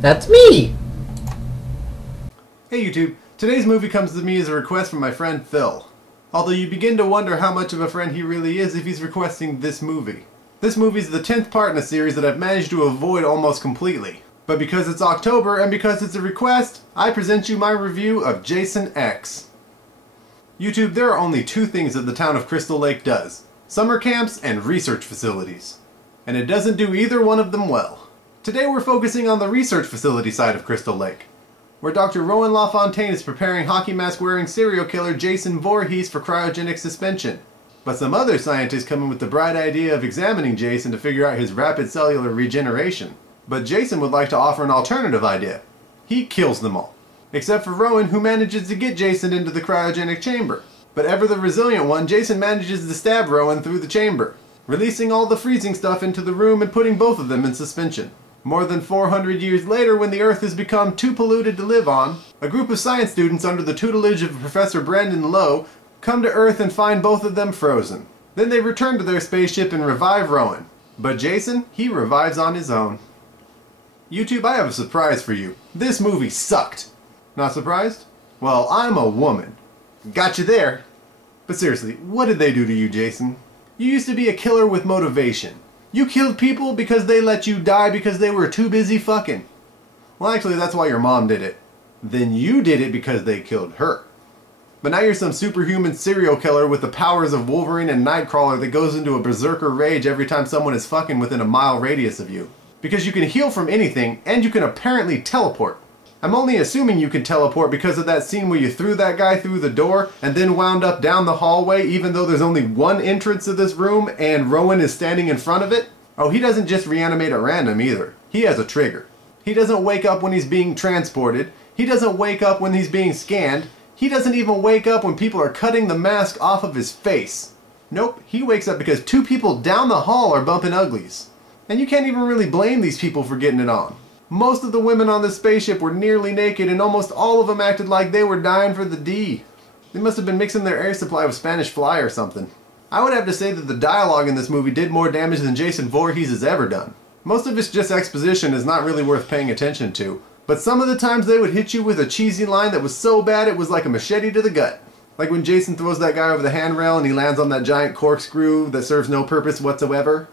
That's me! Hey YouTube, today's movie comes to me as a request from my friend Phil. Although you begin to wonder how much of a friend he really is if he's requesting this movie. This movie is the 10th part in a series that I've managed to avoid almost completely. But because it's October and because it's a request, I present you my review of Jason X. YouTube, there are only two things that the town of Crystal Lake does: summer camps and research facilities. And it doesn't do either one of them well. Today we're focusing on the research facility side of Crystal Lake, where Dr. Rowan LaFontaine is preparing hockey mask wearing serial killer Jason Voorhees for cryogenic suspension. But some other scientists come in with the bright idea of examining Jason to figure out his rapid cellular regeneration. But Jason would like to offer an alternative idea. He kills them all. Except for Rowan, who manages to get Jason into the cryogenic chamber. But ever the resilient one, Jason manages to stab Rowan through the chamber, releasing all the freezing stuff into the room and putting both of them in suspension. More than 400 years later, when the Earth has become too polluted to live on, a group of science students under the tutelage of Professor Brandon Lowe come to Earth and find both of them frozen. Then they return to their spaceship and revive Rowan. But Jason, he revives on his own. YouTube, I have a surprise for you. This movie sucked. Not surprised? Well, I'm a woman. Got you there. But seriously, what did they do to you, Jason? You used to be a killer with motivation. You killed people because they let you die because they were too busy fucking. Well, actually, that's why your mom did it. Then you did it because they killed her. But now you're some superhuman serial killer with the powers of Wolverine and Nightcrawler that goes into a berserker rage every time someone is fucking within a mile radius of you. Because you can heal from anything, and you can apparently teleport. I'm only assuming you can teleport because of that scene where you threw that guy through the door and then wound up down the hallway even though there's only one entrance to this room and Rowan is standing in front of it. Oh, he doesn't just reanimate at random either. He has a trigger. He doesn't wake up when he's being transported. He doesn't wake up when he's being scanned. He doesn't even wake up when people are cutting the mask off of his face. Nope, he wakes up because two people down the hall are bumping uglies. And you can't even really blame these people for getting it on. Most of the women on this spaceship were nearly naked and almost all of them acted like they were dying for the D. They must have been mixing their air supply with Spanish fly or something. I would have to say that the dialogue in this movie did more damage than Jason Voorhees has ever done. Most of it's just exposition is not really worth paying attention to. But some of the times they would hit you with a cheesy line that was so bad it was like a machete to the gut. Like when Jason throws that guy over the handrail and he lands on that giant corkscrew that serves no purpose whatsoever.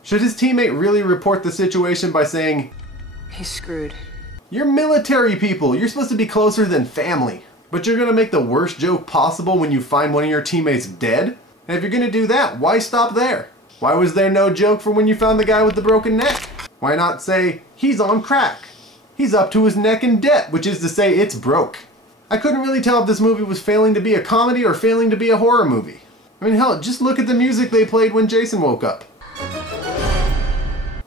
Should his teammate really report the situation by saying, "He's screwed"? You're military people. You're supposed to be closer than family. But you're going to make the worst joke possible when you find one of your teammates dead? And if you're going to do that, why stop there? Why was there no joke for when you found the guy with the broken neck? Why not say, he's on crack? He's up to his neck in debt, which is to say it's broke. I couldn't really tell if this movie was failing to be a comedy or failing to be a horror movie. I mean, hell, just look at the music they played when Jason woke up.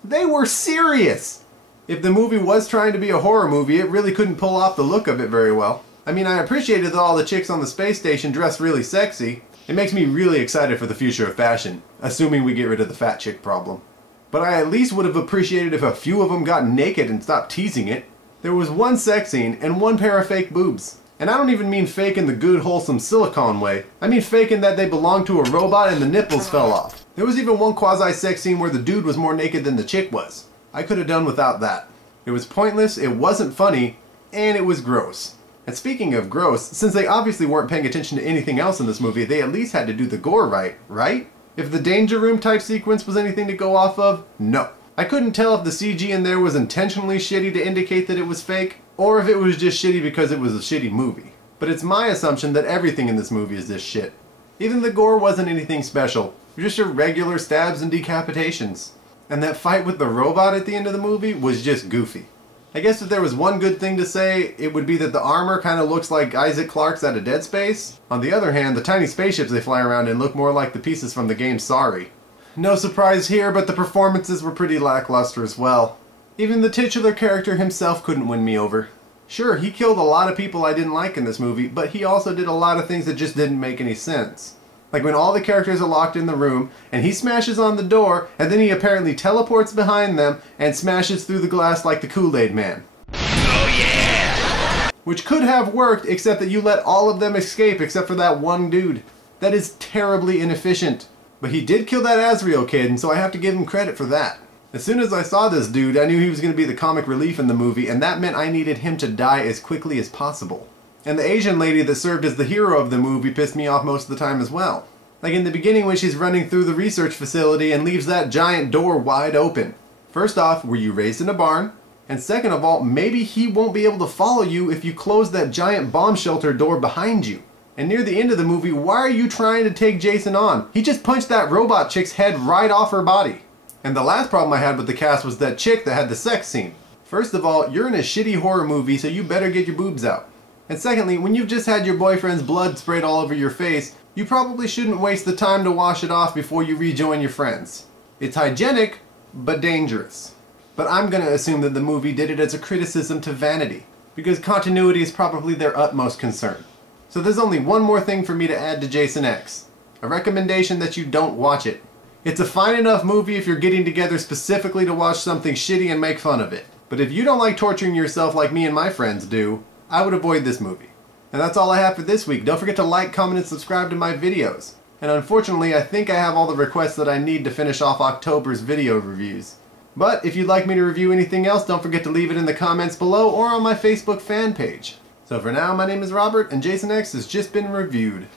They were serious! If the movie was trying to be a horror movie, it really couldn't pull off the look of it very well. I mean, I appreciated that all the chicks on the space station dressed really sexy. It makes me really excited for the future of fashion, assuming we get rid of the fat chick problem. But I at least would have appreciated if a few of them got naked and stopped teasing it. There was one sex scene and one pair of fake boobs. And I don't even mean fake in the good wholesome silicone way. I mean fake in that they belonged to a robot and the nipples fell off. There was even one quasi-sex scene where the dude was more naked than the chick was. I could have done without that. It was pointless, it wasn't funny, and it was gross. And speaking of gross, since they obviously weren't paying attention to anything else in this movie, they at least had to do the gore right? If the danger room type sequence was anything to go off of, no. I couldn't tell if the CG in there was intentionally shitty to indicate that it was fake, or if it was just shitty because it was a shitty movie. But it's my assumption that everything in this movie is this shit. Even the gore wasn't anything special, just your regular stabs and decapitations. And that fight with the robot at the end of the movie was just goofy. I guess if there was one good thing to say, it would be that the armor kind of looks like Isaac Clarke's out of Dead Space. On the other hand, the tiny spaceships they fly around in look more like the pieces from the game Sorry. No surprise here, but the performances were pretty lackluster as well. Even the titular character himself couldn't win me over. Sure, he killed a lot of people I didn't like in this movie, but he also did a lot of things that just didn't make any sense. Like when all the characters are locked in the room, and he smashes on the door, and then he apparently teleports behind them, and smashes through the glass like the Kool-Aid Man. Oh yeah! Which could have worked, except that you let all of them escape except for that one dude. That is terribly inefficient. But he did kill that Azrael kid, and so I have to give him credit for that. As soon as I saw this dude, I knew he was going to be the comic relief in the movie, and that meant I needed him to die as quickly as possible. And the Asian lady that served as the hero of the movie pissed me off most of the time as well. Like in the beginning when she's running through the research facility and leaves that giant door wide open. First off, were you raised in a barn? And second of all, maybe he won't be able to follow you if you close that giant bomb shelter door behind you. And near the end of the movie, why are you trying to take Jason on? He just punched that robot chick's head right off her body. And the last problem I had with the cast was that chick that had the sex scene. First of all, you're in a shitty horror movie, so you better get your boobs out. And secondly, when you've just had your boyfriend's blood sprayed all over your face, you probably shouldn't waste the time to wash it off before you rejoin your friends. It's hygienic, but dangerous. But I'm gonna assume that the movie did it as a criticism to vanity, because continuity is probably their utmost concern. So there's only one more thing for me to add to Jason X. A recommendation that you don't watch it. It's a fine enough movie if you're getting together specifically to watch something shitty and make fun of it. But if you don't like torturing yourself like me and my friends do, I would avoid this movie. And that's all I have for this week. Don't forget to like, comment, and subscribe to my videos. And unfortunately, I think I have all the requests that I need to finish off October's video reviews. But if you'd like me to review anything else, don't forget to leave it in the comments below or on my Facebook fan page. So for now, my name is Robert, and Jason X has just been reviewed.